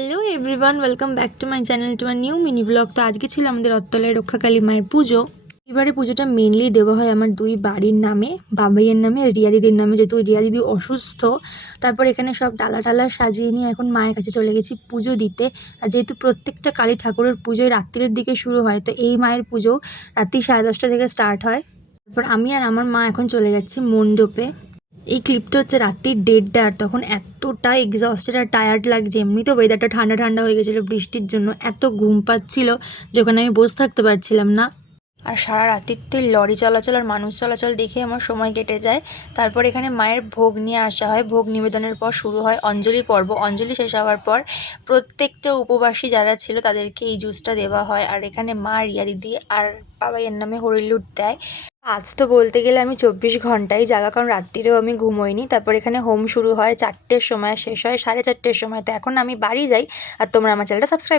Hello everyone, welcome back to my channel to a new mini blog. তো আজকে ছিল আমাদের রত্তলায় রক্ষাকালী মায়ের পুজো। এবারে পুজোটা মেনলি দেওয়া হয় আমার দুই বাড়ির নামে, বাবাইয়ের নামে আর রিয়া দিদির নামে, যেহেতু রিয়া দিদি অসুস্থ। তারপর এখানে সব ডালা টালা সাজিয়ে নিয়ে এখন মায়ের কাছে চলে গেছি পুজো দিতে। আর যেহেতু প্রত্যেকটা কালী ঠাকুরের পুজোয় রাত্রির দিকে শুরু হয়, তো এই মায়ের পুজো রাত্রি 10:30 থেকে স্টার্ট হয়। তারপর আমি আর আমার মা এখন চলে যাচ্ছি মণ্ডপে। এই ক্লিপটা হচ্ছে রাত্রির 1:30, আর তখন এতটা এক্সস্টেড আর টায়ার্ড লাগছে। এমনিতেও ওয়েদারটা ঠান্ডা ঠান্ডা হয়ে গেছিলো বৃষ্টির জন্য, এত ঘুম পাচ্ছিল যখন আমি বসে থাকতে পারছিলাম না। আর সারা রাত্রিতে লরি চলাচল আর মানুষ চলাচল দেখে আমার সময় কেটে যায়। তারপর এখানে মায়ের ভোগ নিয়ে আসা হয়। ভোগ নিবেদনের পর শুরু হয় অঞ্জলি পর্ব। অঞ্জলি শেষ হওয়ার পর প্রত্যেকটা উপবাসী যারা ছিল তাদেরকে এই জুসটা দেওয়া হয়। আর এখানে মা, রিয়া দিদি আর বাবাইয়ের নামে হরিলুট দেয়। আজ তো বলতে গেলে আমি 24 ঘন্টাই জাগা, কারণ রাত্রিরেও আমি ঘুমোইনি। তারপর এখানে হোম শুরু হয় 4টের সময়, শেষ হয় 4:30-র সময়। তো এখন আমি বাড়ি যাই, আর তোমরা আমার চ্যানেলটা সাবস্ক্রাইব